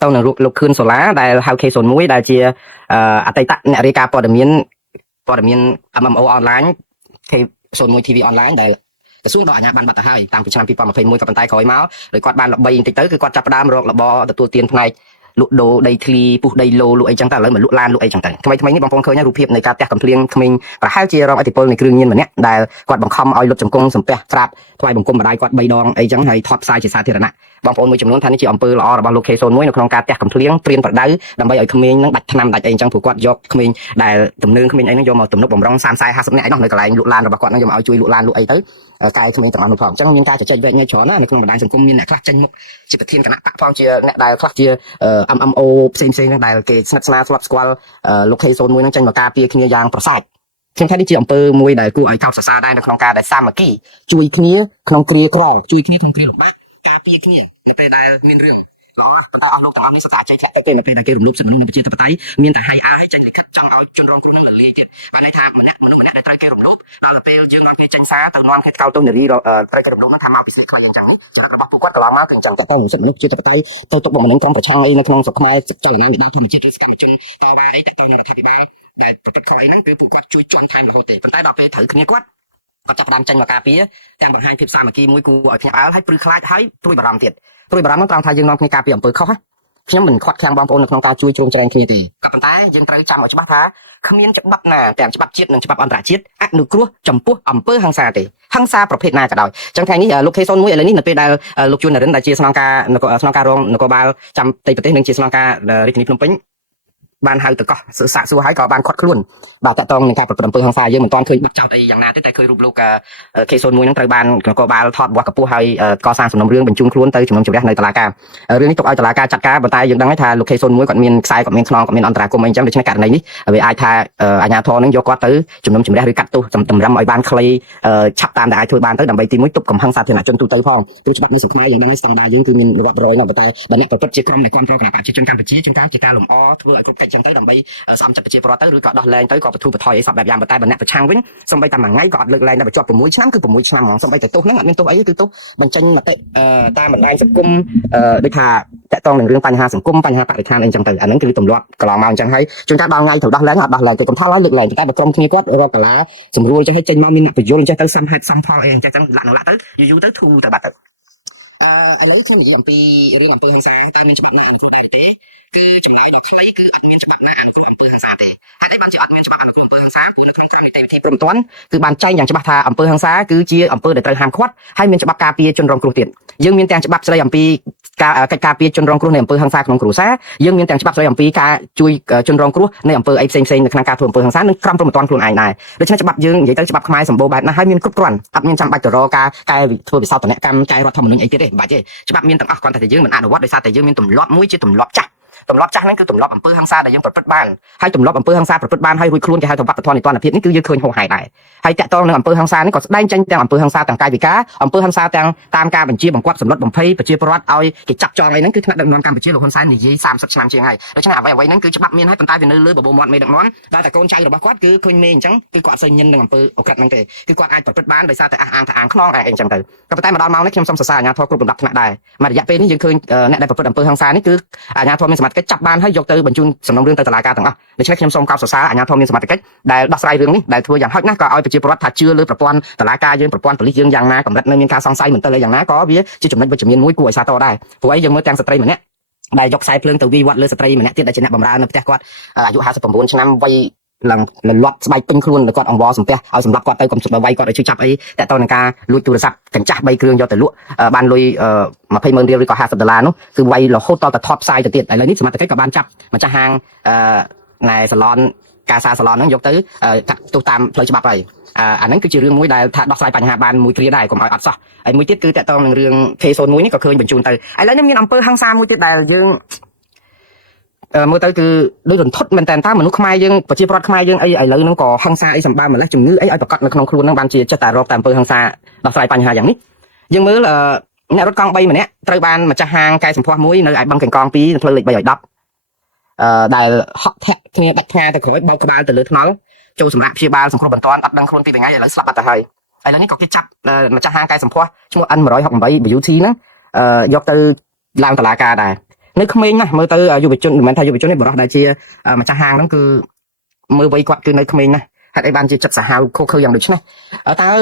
តទៅនឹងលោកខឿនសូឡាដែលហៅ K01 ដែលជាអតីតអ្នករាយការណ៍ព័ត៌មាន MMO online K01 TV online ដែលក្រសួងដកអាជ្ញាប័ណ្ណបាត់ទៅហើយតាំងពីឆ្នាំ2021ក៏ប៉ុន្តែក្រោយមកដោយគាត់បានល្បីបន្តិចទៅគឺគាត់ចាប់ផ្ដើមរករបរទទួលទានផ្នែកលក់ដូរដីធ្លីពុះដីឡូលក់អីចឹងទៅឥឡូវមកលក់ឡានលក់អីចឹងទៅថ្មីនេះបងប្អូនឃើញរូបភាពនៃការផ្ទះកំភ្លៀងក្មេងប្រហែលជារងឥទ្ធិពលនៃគ្រឿងញៀនម្នាក់ដែលគាត់បង្ខំឲ្យលុតជង្គង់សំពះក្រាបថ្វាយបង្គំម្ដាយគាត់3ដងអីចឹងហើយថតផ្សាយជាសាធារណៈបងប្អូនមួយចំនួនថានេះជាអំពើល្អរបស់លោក K01 នៅក្នុងការផ្ទះកំភ្លៀងព្រៀនប្រដៅដើម្បីឲ្យក្មេងនឹងដាច់ថ្នាំដាច់អីចឹងព្រោះគាត់យកក្មេងដែលទំនើងក្មេងអីហ្នឹងយកមកទំនុកបំរុង30 40 50នាក់ឯនោះនៅកន្លែងលក់ឡានរបស់គាត់ហ្នឹងយកមកឲ្យជួយលក់ឡានលក់អីទៅកាយក្មេងទាំងអស់នោះផងអញ្ចឹងមានការជជែកវែកញែកច្រើនណាស់នៅក្នុងបណ្ដាញសង្គមមានអ្នកខ្លះចេញមុខជាប្រធានគណៈបកផងជាអ្នកដែលខ្លះជា MMO ផ្សេងហ្នឹងដែលគេស្និទ្ធស្នាលស្លាប់ស្គាល់លោក K01 ហ្នឹងចេញមកការពារគ្នាយ៉ាងប្រសើរខ្ញុំថានេះជាអំពើមួយដែលគួរឲ្យកោតសរសើរដែរនៅក្នុងការដែលសាមគ្គីជួយគ្នាក្នុងគ្រាក្រជួយគ្នាក្នុងគ្រាលំបាកការពារគ្នានៅពេលដែលមានរឿងល្អប៉ុន្តែអស់លោកទាំងអស់នេះសុទ្ធតែអចេញធ្លាក់តែគេនៅពេលដែលគេរំលោភសិទ្ធិមនុស្សនៅប្រជាធិបតេយ្យមានតែឲ្យចេញលិខិតចង់ឲ្យជនរងគ្រោះនឹងលាយទៀតបានន័យថាមនុស្សម្នាក់ដែលត្រូវគេរំលោភដល់ពេលយើងបានគេចេញសារទៅនាំគេកោតទៅនារីត្រូវគេរំលោភថាមកពិសេសខ្លះយ៉ាងនេះចាត់របស់ពួកគាត់កន្លងមកគឺអញ្ចឹងតទៅសិទ្ធិមនុស្សជាធិបតេយ្យទៅទុកបុកម្នេញក្រុមប្រឆាំងអីនៅក្នុងស្រុកខ្មែរចលនាវិបាលធម្មជាតិឬសកម្មជនតវ៉ាអីតទៅនឹងរដ្ឋាភិបាលដែលប្រកាសខុសអីហ្នឹងគឺពួកគាត់ជួយជន់ថែមរហូតទេប៉ុន្តែដល់ពេលត្រូវគ្នាគាត់ចាប់ផ្ដើមចេញមកការពារទាំងបង្ហាញភាពសាមគ្គីមួយគួរឲ្យភ្ញាក់ផ្អើលហើយព្រឺខ្លាចហើយព្រួយបារម្ភទៀតព្រួយបារម្ភហ្នឹងត្រង់ថាយើងនាំគ្នាការពារអំពើខុសខ្ញុំមិនខាត់ខាំងបងប្អូននៅក្នុងការជួយជ្រោមជ្រែងគ្នាទេក៏ប៉ុន្តែយើងត្រូវចាំឲ្យច្បាស់ថាគ្មានច្បាប់ណាទាំងច្បាប់ជាតិនិងច្បាប់អន្តរជាតិអនុគ្រោះចំពោះអំពើហិង្សាទេហិង្សាប្រភេទណាក៏ដោយចឹងថ្ងៃនេះលោក K01 ឥឡូវនេះនៅពេលដែលលោកជួននរិនដែលជាស្នងការរងនគរបាលចាំទីប្រទេសនិងជាស្នងការរាជធានីភ្នំពេញបានហៅទៅកោះសាកសួរហើយក៏បានខាត់ខ្លួនបាទតកតងនឹងការប្រព្រឹត្តអំពើហិង្សាយើងមិនទាន់ឃើញបាត់ចោតអីយ៉ាងណាទេតែឃើញរូបលោក K01 ហ្នឹងត្រូវបាននគរបាលថតវាស់កម្ពស់ហើយកសាងសំណុំរឿងបញ្ជូនខ្លួនទៅជំនុំជម្រះនៅតុលាការរឿងនេះទុកឲ្យតុលាការចាត់ការប៉ុន្តែយើងដឹងហើយថាលោក K01 គាត់មានខ្សែគាត់មានខ្នងគាត់មានអន្តរាគមន៍អីចឹងដូច្នេះករណីនេះវាអាចថាអាជ្ញាធរនឹងយកគាត់ទៅជំនុំជម្រះឬកាត់ទោសតម្រឹមឲ្យបានខ្លីឆាប់តាមដែលអាចធ្វើបានទៅដើម្បីទី1ទប់កំហឹងសាធារណជនទូទៅផងព្រោះច្បាប់នៅស្រុកខ្មែរយើងដឹងហើយស្តង់ដារយើងគឺមានរាប់រយណាស់ប៉ុន្តែបើអ្នកប្រព្រឹត្តជាក្រុមដែលគ្រប់គ្រងគណៈបព្វជិជនកម្ពុជាជាការលំអធ្វើឲ្យគ្រប់កិច្ចចឹងទៅដើម្បីស្អំចិត្តប្រជាពលរដ្ឋទៅឬក៏ដោះលែងទៅក៏បទូបថយអីសពបែបយ៉ាងប៉ុន្តែបើអ្នកប្រឆាំងវិញសូម្បីតែមួយថ្ងៃក៏អត់លើកលែងតែបញ្ជាប់6ឆ្នាំគឺ6ឆ្នាំហ្មងសូម្បីតែទោសហ្នឹងអត់មានទោសអីគឺទោសបញ្ចេញមតិតាមបណ្ដាញសង្គមដូចថាតកតងនឹងរឿងបញ្ហាសង្គមបញ្ហាបរិស្ថានអីចឹងទៅអាហ្នឹងគឺទម្លាប់កន្លងមកអញ្ចឹងហើយជួនកាលដល់ថ្ងៃត្រូវដោះលែងអត់ដោះលែងទៅកំថាឡើយលើកលែងតែបើក្រុមគ្នាគាត់រកកាឡាសម្រួលចឹងឲ្យចេញមកមានអ្នកបញ្យល់អញ្ចឹងទៅសំហេតុសំផលអីអញ្ចឹងលាក់ទៅយូរទៅធូរទៅបាត់ទៅឥឡូវខ្ញុំនិយាយអំពីរឿងអំពើហិង្សាតែមានច្បាប់ណាអនុគ្រោះដែរទេគឺចំណាយដល់ខ្លីគឺអត់មានច្បាប់ណាអនុគ្រោះអំពើហិង្សាទេហើយតែបានជាអត់មានច្បាប់អនុគ្រោះអំពើហិង្សាព្រោះនៅក្នុងកម្មនីតិវិធីព្រមទាន់គឺបានចែងយ៉ាងច្បាស់ថាអំពើហិង្សាគឺជាអំពើដែលត្រូវហាមឃាត់ហើយមានច្បាប់ការពារជនរងគ្រោះទៀតយើងមានទាំងច្បាប់ស្តីអំពីការកិច្ចការពារជនរងគ្រោះនៃអំពើហិង្សាក្នុងគ្រួសារយើងមានទាំងច្បាប់ស្តីអំពីការជួយជនរងគ្រោះនៃអំពើអីផ្សេងនៅក្នុងការធ្វើអំពើហិង្សានិងក្រមព្រហ្មទណ្ឌខ្លួនឯងដែរដូច្នេះច្បាប់យើងនិយាយទៅច្បាប់ខ្មែរសម្បូរបែបណាស់ហើយមានគ្រប់គ្រាន់អត់មានចាំបាច់ទៅរកការកែធ្វើវិសោធនកម្មកែរដ្ឋធម្មនុញ្ញអីទៀតទេមិនបាច់ទេច្បាប់មានទាំងអស់គ្រាន់តែយើងមិនអនុវត្តដោយសារតែយើងមានទម្លាប់មួយជាទម្លាប់ចាស់ហ្នឹងគឺទម្លាប់អំពើហិង្សាដែលយើងប្រព្រឹត្តបានហើយទម្លាប់អំពើហិង្សាប្រព្រឹត្តបានហើយរួចខ្លួនគេហៅថាវប្បធម៌នីតិរដ្ឋភាពនេះគឺយើងឃើញហោហែដែរហើយតកតងនឹងអំពើហិង្សានេះក៏ស្ដែងចេញទាំងអំពើហិង្សាទាំងកាយវិការអំពើហិង្សាទាំងតាមការបញ្ជាបង្គាប់សម្លុតបំភ័យប្រជាពលរដ្ឋឲ្យគេចាប់ចងអីហ្នឹងគឺថ្នាក់ដឹកនាំកម្ពុជាលោកហ៊ុនសែននិយាយ30ឆ្នាំជាងហើយដូច្នេះអ្វីហ្នឹងគឺច្បាប់មានហើយប៉ុន្តែវានៅលើបបោមាត់មេដឹកនាំដែលតែកូនចៅរបស់គាត់គឺឃើញមេអញ្ចឹងគឺគាត់អត់សូវញញនឹងអំពើអូក្រិតហ្នឹងទេគឺគាត់អាចប្រព្រឹត្តបានដោយសារតែអះអាងថាអាងខ្នងអីអញ្ចឹងទៅក៏ប៉ុន្តែមកដល់ម៉ោងនេះខ្ញុំសូមសរសើរអាជ្ញាធរគ្រប់លំដាប់ថ្នាក់ដែរមករយៈពេលនេះយើងឃើញអ្នកដែលប្រព្រឹត្តអំពើហិង្សានេះគឺអាជ្ញាធរមានសមត្ថកិច្ចចាប់បានហើយយកទៅបញ្ជូនសំណុំរឿងទៅតុលាការទាំងអស់ដូច្នេះខ្ញុំសូមកោតសរសើរអាជ្ញាធរមានសមត្ថកិច្ចដែលដោះស្រាយរឿងនេះដែលធ្វើយ៉ាងហោចណាស់ក៏ឲ្យប្រជាពលរដ្ឋថាជឿលើប្រព័ន្ធតុលាការយើងប្រព័ន្ធប៉ូលីសយើងយ៉ាងណាកម្រិតនៅមានការសង្ស័យមិនទៅលើយ៉ាងណាក៏វាជាចំណុចវិជ្ជមានមួយគួរឲ្យសាទរដែរព្រោះអីយើងមើលទាំងស្ត្រីម្នាក់ដែលយកខ្សែភ្លើងទៅវាយវត្តលើស្ត្រីម្នាក់ទៀតដែលជាអ្នកបម្រើនៅផ្ទះគាត់អាយុ59ឆ្នាំវ័យឡើងលលាប់ស្បែកពេញខ្លួនគាត់អង្វរសំពះឲ្យសម្រាប់គាត់ទៅកុំសុបវាយគាត់ឲ្យឈឺចាប់អីតែតទៅនឹងការលួចទូរស័ព្ទកញ្ចាស់3គ្រឿងយកទៅលក់បានលុយ20,000 រៀលឬក៏$50នោះគឺវាយរហូតដល់តែថតផ្សាយទៅទៀតឥឡូវនេះសមត្ថកិច្ចក៏បានចាប់ម្ចាស់ហាងណែសាឡនការសាឡនហ្នឹងយកទៅកាត់ទោសតាមផ្លូវច្បាប់ហើយអាហ្នឹងគឺជារឿងមួយដែលថាដោះស្រាយបញ្ហាបានមួយគ្រាដែរកុំឲ្យអត់សោះហើយមួយទៀតគឺតកតងនឹងរឿង K01 នេះក៏ឃើញបញ្ជូនទៅឥឡូវនេះមានអំពើហិង្សាមួយទៀតដែលយើងមើលទៅគឺដូចរន្ធត់មែនតើតាមមនុស្សខ្មែរយើងប្រជាពលរដ្ឋខ្មែរយើងអីឥឡូវហ្នឹងក៏ហិង្សាអីសម្បើម្លេះជំងឺអីឲ្យប្រកាសនៅក្នុងខ្លួនហ្នឹងបានជាចិត្តតែរកតែអំពើហិង្សាដោះស្រាយបញ្ហាយ៉ាងនេះយើងមើលអ្នករត់កង់3ម្នាក់ត្រូវបានម្ចាស់ហាងកែសម្ផស្សមួយនៅឯបឹងកង្កង2នៅផ្លូវលេខ3ឲ្យ10ដែលហក់ធាក់គ្នាដាច់ផ្កាទៅក្រោយបោកក្បាលទៅលើថ្នល់ចូលសម្រាប់ព្យាបាលសង្គ្រោះបន្ទាន់អត់ដឹងខ្លួនពីថ្ងៃឥឡូវស្លាប់បាត់ទៅហើយឥឡូវនេះក៏គេចាប់ម្ចាស់ហាងកែសម្ផស្សឈ្មោះ N168 Beauty ហ្នឹងយកទៅឡើងតុលាការដែរ នៅក្មេងណាស់មើលទៅយុវជនមិនមែនថាយុវជនទេបរិសុទ្ធដែលជាម្ចាស់ហាងហ្នឹងគឺមើលវ័យគាត់គឺនៅក្មេងណាស់ហេតុអីបានជាចិត្តសាហាវខុសខើយ៉ាងដូចនេះតើ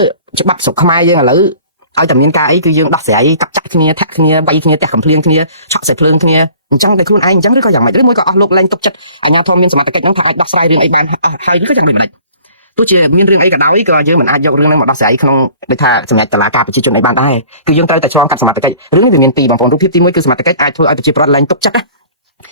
ច្បាប់ស្រុកខ្មែរយើងឥឡូវឲ្យតែមានការអីគឺយើងដោះស្រាយកាប់ចាក់គ្នាធាក់គ្នាវាយគ្នាផ្ទះកំភ្លៀងគ្នាឆក់សេភ្លើងគ្នាអញ្ចឹងតែខ្លួនឯងអញ្ចឹងឬក៏យ៉ាងម៉េចឬមួយក៏អស់លោកលែងទុកចិត្តអាជ្ញាធរមានសមត្ថកិច្ចហ្នឹងថាអាចដោះស្រាយរឿងអីបានហើយឬក៏យ៉ាងម៉េចទោះជាមានរឿងអីក៏ដោយក៏យើងមិនអាចយករឿងហ្នឹងមកដោះស្រាយក្នុងដូចថាសម្រាប់តឡាការប្រជាជនអីបានដែរគឺយើងត្រូវតែឆ្លងកាត់សមត្ថកិច្ចរឿងនេះវាមានពីរបងប្អូនរូបភាពទី1គឺសមត្ថកិច្ចអាចធ្វើឲ្យប្រជាពលរដ្ឋលែងទុកចិត្ត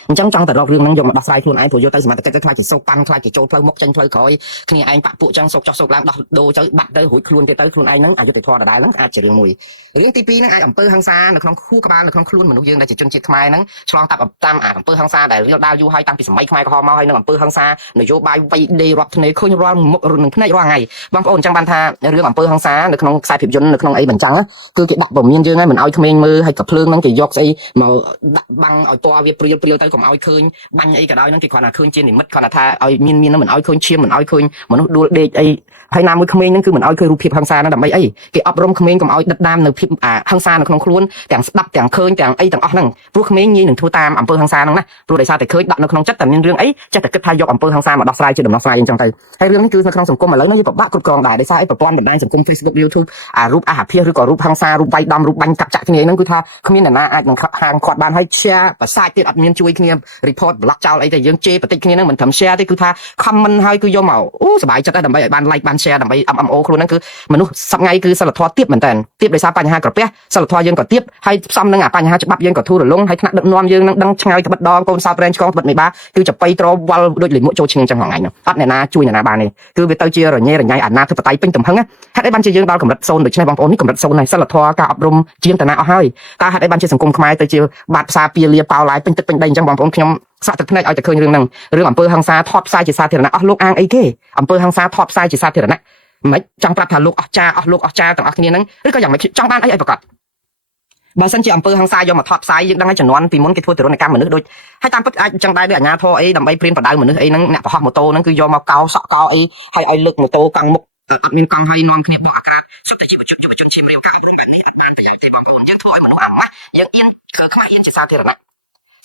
អញ្ចឹងចង់តែរករឿងហ្នឹងយកមកដោះស្រាយខ្លួនឯងព្រោះយកទៅសមត្ថកិច្ចទៅខ្លាចជាសោកប៉ាន់ខ្លាចជាចូលផ្លូវមុខចេញផ្លូវក្រោយគ្នាឯងបាក់ពួកអញ្ចឹងសោកចោះសោកឡើងដោះដូរទៅបាត់ទៅរួចខ្លួនទៅខ្លួនឯងហ្នឹងអយុត្តិធម៌ដដែលហ្នឹងអាចជារឿងមួយរឿងទី2ហ្នឹងអាចអំពើហិង្សានៅក្នុងខួរក្បាលនៅក្នុងខ្លួនមនុស្សយើងដែលជាជនជាតិខ្មែរហ្នឹងឆ្លងតាមអំពើហិង្សាដែលរៀលដាលយូរហើយតាំងពីសម័យខ្មែរក្រហមមកហើយនឹងអំពើហិង្សានយោបាយវៃដេរដ្ឋធានីឃើញរាល់មុខនឹងភ្នែករាល់ថ្ងៃបងប្អូនអញ្ចឹងបានថារឿងអំពើហិង្សានៅក្នុងខ្សែភាពយន្តនៅក្នុងអីបញ្ចាំងគឺគេដាក់ព័ត៌មានយើងហើយមិនឲ្យក្មេងមើលហើយក៏ភ្លើងហ្នឹងគេយកស្អីមកដាក់បាំងឲ្យពណ៌វាព្រាលទៅកុំឲ្យឃើញបាញ់អីក៏ដោយហ្នឹងគេគ្រាន់តែឃើញជានិមិត្តគ្រាន់តែថាឲ្យមានហ្នឹងមិនឲ្យឃើញឈាមមិនឲ្យឃើញមនុស្សដួលដេកអីហើយណាមួយក្មេងហ្នឹងគឺមិនឲ្យឃើញរូបភាពហិង្សាហ្នឹងដើម្បីអីគេអប់រំក្មេងកុំឲ្យដិតដាមនៅភាពហិង្សានៅក្នុងខ្លួនទាំងស្ដាប់ទាំងឃើញទាំងអីទាំងអស់ហ្នឹងព្រោះក្មេងងាយនឹងធ្វើតាមអំពើហិង្សាហ្នឹងណាព្រោះដោយសារតែឃើញដាក់នៅក្នុងចិត្តតែមានរឿងអីចេះតែគិតថាយកអំពើហិង្សាមកដោះស្រាយជាដំណោះស្រាយអញ្ចឹងទៅហើយរឿងនេះគឺនៅក្នុងសង្គមឥឡូវនេះវាពិបាកគ្រប់គ្រងដែរដោយសារអីប្រព័ន្ធបណ្ដាញសង្គម Facebook YouTube រូបអាភិឬក៏រូបហិង្សារូបវាយដំរូបបាញ់កាប់ចាក់គ្នាហ្នឹងគឺថាគ្មានអ្នកណាអាចនឹងហាងគាត់បានហើយ share ប្រសាទទៀតអត់មានជួយគ្នា report block ចោលអីតែយើងជេរបន្តិចគ្នាហ្នឹងមិនត្រឹម share ទេគឺថា comment ហើយគឺយកមកអូសប្បាយចិត្តដែរដើម្បីឲ្យបាន like បាន share ដើម្បី MMO ខ្លួនហ្នឹងគឺមនុស្សសប្ងៃគឺសិលធម៌ទាបមែនតើទាបដោយសារបញ្ហាក្រពះសិលធម៌យើងក៏ទាបហើយផ្សំនឹងបញ្ហាច្បាប់យើងក៏ធូររលុងហើយថ្នាក់ដឹកនាំយើងនឹងដឹងឆ្ងាយក្បិតដងកូនសោតប្រេងឆ្កងក្បិតមេបាគឺចប៉ីត្រវល់ដូចលេមួកចូលឈ្ងៀងចឹងហ្នឹងឯងអត់អ្នកណាជួយអ្នកណាបានទេគឺវាទៅជារញ៉េរញ៉ៃអាណាធិបតេយ្យពេញទំហឹងហេតុអីបានជាយើងដល់កម្រិត0ដូច្នេះបងប្អូននេះកម្រិត0ហើយសិលធម៌ការអប់រំជាងតាណាអស់ហើយតើហេតុអីបានជាសង្គមខ្មែរទៅជាបាត់ផ្សារពាលាប៉ោឡាយពេញទឹកពេញដីអញ្ចឹងបងប្អូនខ្ញុំសាក់ទឹកភ្នែកឲ្យតែឃើញរឿងហ្នឹងរឿងអំពើហិង្សាថតផ្សាយជាសាធារណៈអស់លោកអាងអីគេអំពើហិង្សាថតផ្សាយជាសាធារណៈមិនចង់ប្រាប់ថាលោកអស់ចាអស់លោកអស់ចាទាំងអស់គ្នាហ្នឹងឬក៏យ៉ាងម៉េចចង់បានអីឲ្យប្រកបបើសិនជាអំពើហិង្សាយកមកថតផ្សាយយើងដឹងហើយចំនួនពីមុនគេធ្វើទរណកម្មមនុស្សដូចហើយតាមពិតអាចចឹងដែរដូចអាជ្ញាធរអីដើម្បីព្រៀនបដៅមនុស្សអីហ្នឹងអ្នកប្រហោះម៉ូតូហ្នឹងគឺយកមកកោសក់កោអីហើយឲ្យលើកម៉ូតូកង់មុខអត់មានកង់ហើយនាំគ្នាបោះអាក្រាតសុទ្ធតែយុវជនឈាមរាវការអប់រំបែបនេះអត់បានប្រយោជន៍ទេបងប្អូនយើងធ្វើឲ្យមនុស្សអាម៉ាស់យើងអៀនធ្វើខ្មាស់អៀនជាសាធារណៈ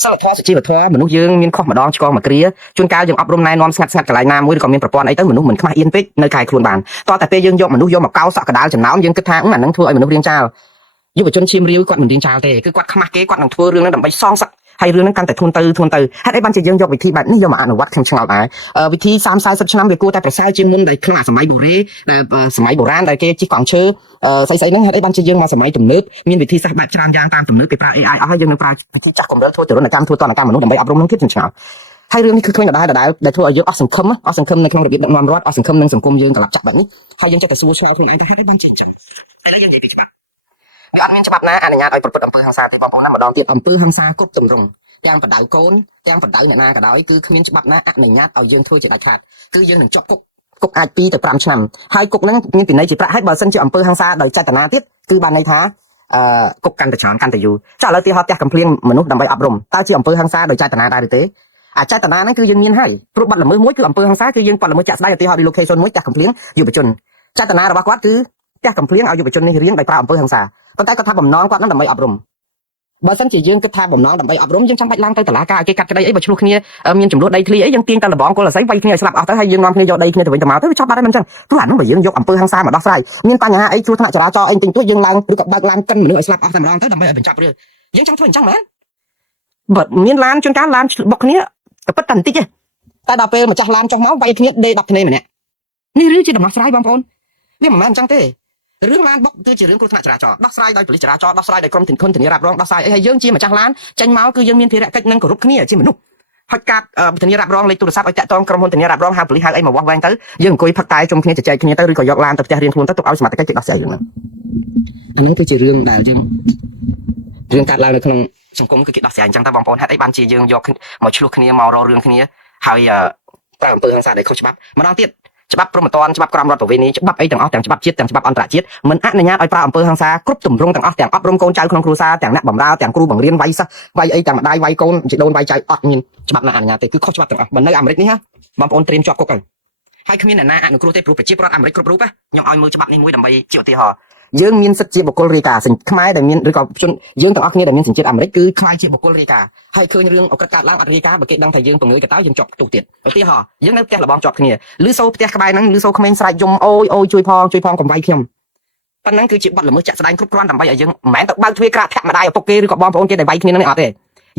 សិលធម៌សុជីវធម៌មនុស្សយើងមានខុសម្ដងឆ្កងមកគ្រាជួនកាលយើងអប់រំណែនាំស្ងាត់កន្លែងណាមួយឬក៏មានប្រព័ន្ធអីទៅមនុស្សមិនខ្មាស់អៀនពេកនៅខែខ្លួនបានតោះតែពេលយើងយកមនុស្សយកមកកោសក់កដាលចំណោមយើងគិតថាអាហ្នឹងធ្វើឲ្យមនុស្សរៀងចាលយុវជនឈាមរាវគាត់មិនរៀងចាលទេគឺគាត់ខ្មាស់គេគាត់នឹងធ្វើរឿងហ្នឹងដើម្បីសងសឹកហើយរឿងហ្នឹងកាន់តែធូនទៅហេតុអីបានជាយើងយកវិធីបែបនេះយកមកអនុវត្តខ្ញុំឆ្ងល់ដែរវិធី30-40ឆ្នាំវាគួរតែប្រសើរជាងមុនដែលក្នុងសម័យបុរាណដែលគេជិះកង់ឈើស្អីហ្នឹងហេតុអីបានជាយើងមកសម័យទំនើបមានវិធីសាស្ត្របែបច្រើនយ៉ាងតាមទំនើបគេប្រើ AI អស់ហើយយើងនឹងប្រើវិធីចាស់កម្រិតធ្វើទរណកម្មធ្វើតនកម្មមនុស្សដើម្បីអប់រំនឹងទៀតខ្ញុំឆ្ងល់ហើយរឿងនេះគឺឃើញដដែលដែលធ្វើឲ្យយើងអស់សង្ឃឹមនៅក្នុងរបៀបដឹកនាំរដ្ឋអស់សង្ឃឹមនឹងសង្គមយើងកន្លប់ចាក់បែបនេះហើយយើងចេះតែសួរឆ្លើយខ្លួនឯងថាហេតុអីបានជាអញ្ចឹងហើយយើងនិយាយពីច្បាប់វាអត់មានច្បាប់ណាអនុញ្ញាតឲ្យប្រព្រឹត្តអំពើហិង្សាទេបងប្អូនណាម្ដងទៀតអំពើហិង្សាគ្រប់ទម្រង់ទាំងបដៅកូនទាំងបដៅអ្នកណាក៏ដោយគឺគ្មានច្បាប់ណាអនុញ្ញាតឲ្យយើងធ្វើជាដាច់ខាតគឺយើងនឹងជាប់គុកអាច2 ទៅ 5 ឆ្នាំហើយគុកហ្នឹងមានពិន័យជាប្រាក់ហើយបើសិនជាអំពើហិង្សាដោយចេតនាទៀតគឺបានន័យថាគុកកាន់តែច្រើនកាន់តែយូរចាឥឡូវទីហោះផ្ទះកំភ្លៀងមនុស្សដើម្បីអប់រំតើជាអំពើហិង្សាដោយចេតនាដែរឬទេអាចចេតនាហ្នឹងគឺយើងមានហើយព្រោះបាត់ល្មើសមួយគឺអំពើហិង្សាគឺយើងបាត់ល្មើសចាក់ស្ដាយឧទាហរណ៍ relocation មួយផ្ទះកំភ្លៀងយុវជនចេតនារបស់គាត់គឺផ្ទះកំភ្លៀងឲ្យយុវជននេះរៀនដោយប្រើអំពើហិង្សាប៉ុន្តែគាត់ថាបំណងគាត់ហ្នឹងដើម្បីអប់រំបើសិនជាយើងគិតថាបំណងដើម្បីអប់រំយើងចាំបាច់ឡើងទៅតុលាការឲ្យគេកាត់ក្តីអីបើឆ្លោះគ្នាមានចំនួនដីធ្លីអីយើងទាញតែលបងកុលអាស័យវាយគ្នាឲ្យស្លាប់អស់ទៅហើយយើងនាំគ្នាយកដីគ្នាទៅវិញទៅមកទៅវាចប់បាត់ហើយមិនអញ្ចឹងព្រោះអានោះបើយើងយកអំពើហិង្សាមកដោះស្រាយមានបញ្ហាអីគ្រោះថ្នាក់ចរាចរណ៍អីទិញទួចយើងឡើងឬក៏បើកឡានកិនមនុស្សឲ្យស្លាប់អស់តែម្ដងទៅដើម្បីឲ្យបញ្ចប់រឿងយើងចង់ធ្វើអញ្ចឹងមែនបើមានឡានជួនកាលឡានបុកគ្នាតែប៉ុតតែបន្តិចទេតែដល់ពេលម្ចាស់ឡានចុះមកវាយគ្នាដេ10គ្នាម្នាក់នេះរឿងជាដំណោះស្រាយបងប្អូនវាមិនមែនអញ្ចឹងទេរឿងឡានបុកគឺជារឿងគ្រោះថ្នាក់ចរាចរណ៍ដោះស្រាយដោយប៉ូលីសចរាចរណ៍ដោះស្រាយដោយក្រុមធានារ៉ាប់រងដោះស្រាយអីហើយយើងជាម្ចាស់ឡានចេញមកគឺយើងមានភារកិច្ចនឹងគោរពគ្នាជាមនុស្សហើយកាត់ធានារ៉ាប់រងលេខទូរស័ព្ទឲ្យតាក់ទងក្រុមហ៊ុនធានារ៉ាប់រងហៅប៉ូលីសហៅអីមកវាស់វែងទៅយើងអង្គុយផឹកតែជុំគ្នាជជែកគ្នាទៅឬក៏យកឡានទៅផ្ទះរៀងខ្លួនទៅទុកឲ្យសមត្ថកិច្ចគេដោះស្រាយរឿងហ្នឹងអាហ្នឹងគឺជារឿងដែលយើងរឿងកាត់ឡើងនៅក្នុងសង្គមគឺគេដោះស្រាយអញ្ចឹងតែបងប្អូនហេតុអីបានជាយើងយកមកឆ្លោះគ្នាមករករឿងគ្នាហើយប្រើអំពើហិង្សាដោយខុសច្បាប់ម្ដងទៀតច្បាប់ព្រហ្មទណ្ឌច្បាប់ក្រមរដ្ឋប្រវេណីច្បាប់អីទាំងអស់ទាំងច្បាប់ជាតិទាំងច្បាប់អន្តរជាតិមិនអនុញ្ញាតឲ្យប្រើអំពើហិង្សាគ្រប់ទម្រង់ទាំងអស់ទាំងអប់រំកូនចៅក្នុងគ្រួសារទាំងអ្នកបម្រើទាំងគ្រូបង្រៀនវាយសិស្សវាយអីទាំងម្ដាយវាយកូនជីដូនវាយចៅអត់មានច្បាប់ណាអនុញ្ញាតទេគឺខុសច្បាប់ទាំងអស់បើនៅអាមេរិកនេះបងប្អូនត្រៀមជាប់គុកហើយគ្មានអ្នកណាអនុគ្រោះទេព្រោះប្រជាពលរដ្ឋអាមេរិកគ្រប់រូបខ្ញុំឲ្យមើលច្បាប់នេះមួយដើម្បីជាឧទាហរណ៍ យើងមានសិទ្ធិជាបុគ្គលរាយការណ៍ខ្មែរដែលមានឬក៏ជនយើងទាំងអស់គ្នាដែលមានសញ្ជាតិអាមេរិកគឺខ្លាយជាបុគ្គលរាយការណ៍ហើយឃើញរឿងអក្រិតកើតឡើងអត់រាយការណ៍បើគេដឹងថាយើងពង្រើកទៅយើងជាប់ផ្ទុះទៀតឧទាហរណ៍យើងនៅផ្ទះលបងជាប់គ្នាឬសូផ្ទះក្បែរហ្នឹងឬសូក្មេងស្រែកយំអូយអូយជួយផងកុំវាយខ្ញុំប៉ុណ្ណឹងគឺជាបទល្មើសចាក់ស្ដែងគ្រប់គ្រាន់ដើម្បីឲ្យយើងមិនមែនទៅបើកទ្វារក្រាក់ធាក់ម្ដាយឪពុកគេឬក៏បងប្អូនគេដែលវាយគ្នានឹងអត់ទេ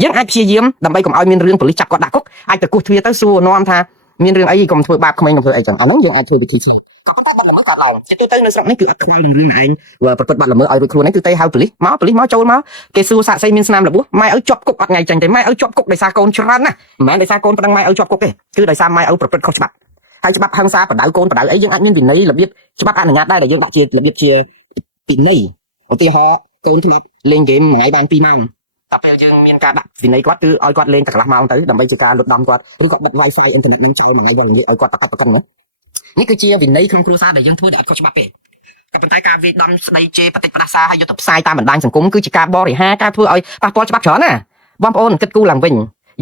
យើងអាចព្យាយាមដើម្បីកុំឲ្យមានរឿងប៉ូលីសចាប់គាត់ដាក់គុកអាចទៅគោះទ្វារទៅសួរនាំថាមានរឿងអីកុំធ្វើបាបក្មេងកុំធ្វើអីចឹងអាហ្នឹងយើងអាចធ្វើវិធីសាស្ត្រក៏បទល្មើសគាត់ឡើងជាទូទៅនៅស្រុកនេះគឺអត់ខ្វល់នឹងរឿងឯងប្រព្រឹត្តបទល្មើសឲ្យរួចខ្លួនហ្នឹងគឺទៅហៅប៉ូលីសមកចូលមកគេសួរសាកសីមានស្នាមរបួសម៉ែឪជាប់គុកអត់ថ្ងៃចាញ់ទេម៉ែឪជាប់គុកដោយសារកូនច្រើនណាស់មិនមែនដោយសារកូនប្តឹងម៉ែឪជាប់គុកទេគឺដោយសារម៉ែឪប្រព្រឹត្តខុសច្បាប់ហើយច្បាប់ហិង្សាបដៅកូនបដៅអីយើងអាចមានវិន័យរបៀបច្បាប់អនុញ្ញាតដែរដែលយើងដាក់ជារបៀបជាវិន័យឧទាហរណ៍កូនធ្លាប់លេងហ្គេមមួយថ្ងៃបាន2ម៉ោងតែពេលយើងមានការដាក់វិន័យគាត់គឺឲ្យគាត់លេងតែកន្លះម៉ោងទៅដើម្បីជាការលុបដំគាត់ឬក៏បិទ Wi-Fi អ៊ីនធឺណិតនឹងចោលមួយថ្ងៃឲ្យគាត់ប្រកបណានេះគឺជាវិន័យក្នុងគ្រួសារដែលយើងធ្វើដែលអត់ខុសច្បាប់ទេក៏ប៉ុន្តែការវាយដំស្ដីជេរបតិបដាសាហើយយកទៅផ្សាយតាមបណ្ដាញសង្គមគឺជាការបរិហាការធ្វើឲ្យប៉ះពាល់ច្បាប់ច្រើនណាបងប្អូនគិតគូរឡើងវិញ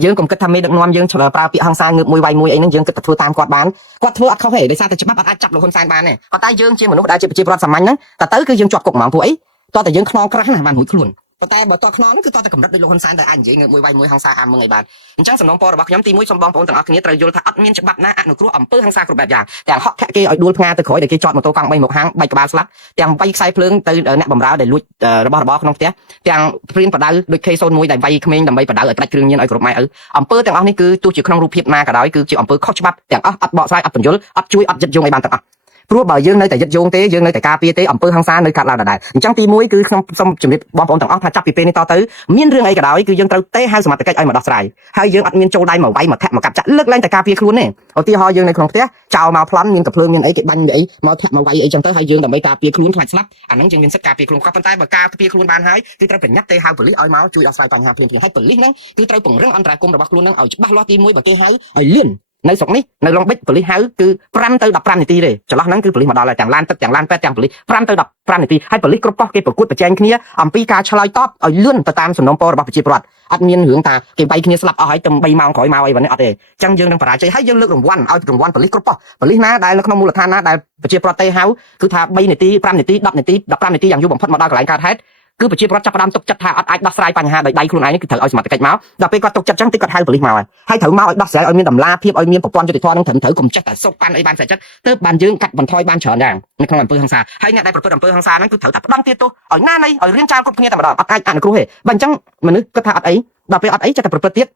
យើងកុំគិតថាមេដឹកនាំយើងប្រើពាក្យហិង្សាងើបមួយវាយមួយអីហ្នឹងយើងគិតតែធ្វើតាមគាត់បានគាត់ធ្វើអត់ខុសទេដោយសារតែច្បាប់អត់អាចចាប់លោកហ៊ុនសែនបានទេប៉ុន្តែយើងជាមនុស្សដែលជាប្រជាពលរដ្ឋសាមញ្ញហ្នឹងទៅគឺយើងជាប់គុកហ្មងពួកអីតោះតែយើងខ្នងក្រាស់ណាស់បានរួចខ្លួនប៉ុន្តែបើតខ្នងគឺតតែកម្រិតដូចលោកហ៊ុនសែនដែលអាចនិយាយងើបមួយវាយមួយហិង្សាហាមមើងឲ្យបានអញ្ចឹងសំណូមពររបស់ខ្ញុំទី1សូមបងប្អូនទាំងអស់គ្នាត្រូវយល់ថាអត់មានច្បាប់ណាអនុគ្រោះអំពើហិង្សាគ្រប់បែបយ៉ាងទាំងហក់ធាក់គេឲ្យដួលផ្ងាទៅក្រោយដែលគេចតម៉ូតូកង់3មកហាងបែកក្បាលស្លាប់ទាំងវាយខ្សែភ្លើងទៅអ្នកបម្រើដែលលួចរបស់របរក្នុងផ្ទះទាំងព្រៀនបដៅដូច K01 ដែលវាយក្មេងដើម្បីបដៅឲ្យផ្ដាច់គ្រឿងញៀនឲ្យគ្រប់ម៉ែឪអំពើទាំងអស់នេះគឺទោះជាក្នុងរូបភាពណាក៏ដោយគឺជាអំពើខុសច្បាប់ទាំងអស់អត់បកស្រាយអត់បញ្យល់អត់ជួយអត់យឹតយងឲ្យបានទាំងអស់ព្រោះបើយើងនៅតែយឹតយងទេយើងនៅតែការពារទេអំពើហិង្សានៅកាត់ឡើងដដែលអញ្ចឹងទី1គឺខ្ញុំសូមជម្រាបបងប្អូនទាំងអស់ថាចាប់ពីពេលនេះតទៅមានរឿងអីក៏ដោយគឺយើងត្រូវទេហៅសមត្ថកិច្ចឲ្យមកដោះស្រាយហើយយើងអត់មានចូលដៃមកវាយមកធាក់មកកាប់ចាក់លើកឡើងតែការពារខ្លួនទេឧទាហរណ៍យើងនៅក្នុងផ្ទះចោលមកប្លន់មានកំភ្លើងមានអីគេបាញ់អីមកធាក់មកវាយអីចឹងទៅហើយយើងដើម្បីការពារខ្លួនខ្លាចស្លាប់អាហ្នឹងយើងមានសិទ្ធិការពារខ្លួនក៏ប៉ុន្តែបើការពារខ្លួនបានហើយគឺត្រូវប្រញាប់ទេហៅប៉ូលីសឲ្យមកជួយដោះស្រាយបញ្ហាភ្លាមៗហើយប៉ូលីសហ្នឹងគឺត្រូវពង្រឹងអន្តរាគមន៍របស់ខ្លួនហ្នឹងឲ្យច្បាស់លាស់ទី1បើគេហៅឲ្យលឿននៅស្រុកនេះនៅឡុងបិចប៉ូលីសហៅគឺ5ទៅ15នាទីទេចន្លោះហ្នឹងគឺប៉ូលីសមកដល់ហើយទាំងឡានទឹកទាំងឡានពេទ្យទាំងប៉ូលីស5ទៅ15នាទីហើយប៉ូលីសគ្រប់កោះគេប្រកួតប្រជែងគ្នាអំពីការឆ្លើយតបឲ្យលឿនទៅតាមសំណុំពររបស់ប្រជាពលរដ្ឋអត់មានរឿងថាគេវាយគ្នាស្លាប់អស់ហើយទៅ3ម៉ោងក្រោយមកអីហ្នឹងអត់ទេអញ្ចឹងយើងនឹងបរាជ័យហើយយើងលើករង្វាន់ឲ្យរង្វាន់ប៉ូលីសគ្រប់កោះប៉ូលីសណាដែលនៅក្នុងមូលដ្ឋានណាដែលប្រជាពលរដ្ឋទេហៅគឺថា3នាទី5នាទី10នាទី15នាទីយ៉ាងយូរបំផុតមកដល់កន្លែងកើតហេតុគឺប្រជាពលរដ្ឋចាប់ផ្ដើមទុកចិត្តថាអត់អាចដោះស្រាយបញ្ហាដោយដៃខ្លួនឯងនេះគឺត្រូវឲ្យសមត្ថកិច្ចមកដល់ពេលគាត់ទុកចិត្តចឹងទីគាត់ហៅប៉ូលីសមកហើយត្រូវមកឲ្យដោះស្រាយឲ្យមានតម្លាភាពឲ្យមានប្រព័ន្ធយុតិធម៌នឹងត្រឹមត្រូវកុំចេះតែសុកប៉ាន់អីបានស្អីចិត្តទើបបានយើងកាត់បន្ថយបានច្រើនយ៉ាងនៅក្នុងអំពើហិង្សាហើយអ្នកដែលប្រព្រឹត្តអំពើហិង្សាហ្នឹងគឺត្រូវតែផ្ដង់ទាទោសឲ្យណានៃឲ្យរៀនចាលគ្រប់គ្នាតែម្ដងអត់អាចអនុគ្រោះទេបើអញ្ចឹងមនុស្សគាត់ថាអត់អីដល់ពេលអត់អីចេះតែប្រព្រឹត្តទៀត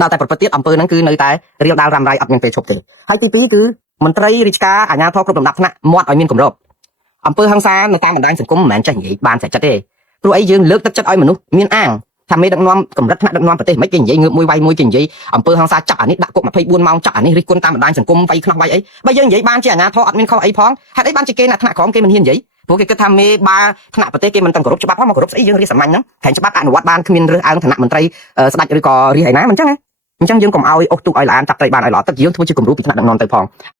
ដល់តែប្រព្រឹត្តទៀតអំពើហ្នឹងគឺនៅតែរៀលដាល់រ៉ាំរ៉ៃអត់មានពេលឈប់ទេហើយទី2គឺមន្ត្រីរាជការអាជ្ញាធរគ្រប់លំដាប់ថ្នាក់មាត់ឲ្យមានគម្របអំពើហិង្សានៅតាមបណ្ដាញសង្គមមិនមែនចេះនិយាយបានស្អីចិត្តទេព្រោះអីយើងលើកទឹកចិត្តឲ្យមនុស្សមានអាងថាមេដឹកនាំកម្រិតថ្នាក់ដឹកនាំប្រទេសមិនគេនិយាយងើបមួយវាយមួយគេនិយាយអំពើហិង្សាចាប់អានេះដាក់គុក24ម៉ោងចាប់អានេះរិះគន់តាមបណ្ដាញសង្គមវាយខ្នោះវាយអីបើយើងនិយាយបានជាអាជ្ញាធរអត់មានខុសអីផងហេតុអីបានជាគេអ្នកថ្នាក់ក្រោមគេមិនហ៊ាននិយាយព្រោះគេគិតថាមេបាថ្នាក់ប្រទេសគេមិនទាំងគោរពច្បាប់ផងមកគោរពស្អីយើងរាជសាមញ្ញហ្នឹងក្រែងច្បាប់អនុវត្តបានគ្មានរើសអើងឋានៈមន្ត្រីស្ដេចឬក៏រាជឯណាមិនចឹងទេអញ្ចឹងយើងកុំឲ្យអុសទុកឲ្យឡានចាប់ត្រីបានឲ្យល្អទឹកយើងធ្វើជាគំរូពីថ្នាក់ដឹកនាំទៅផង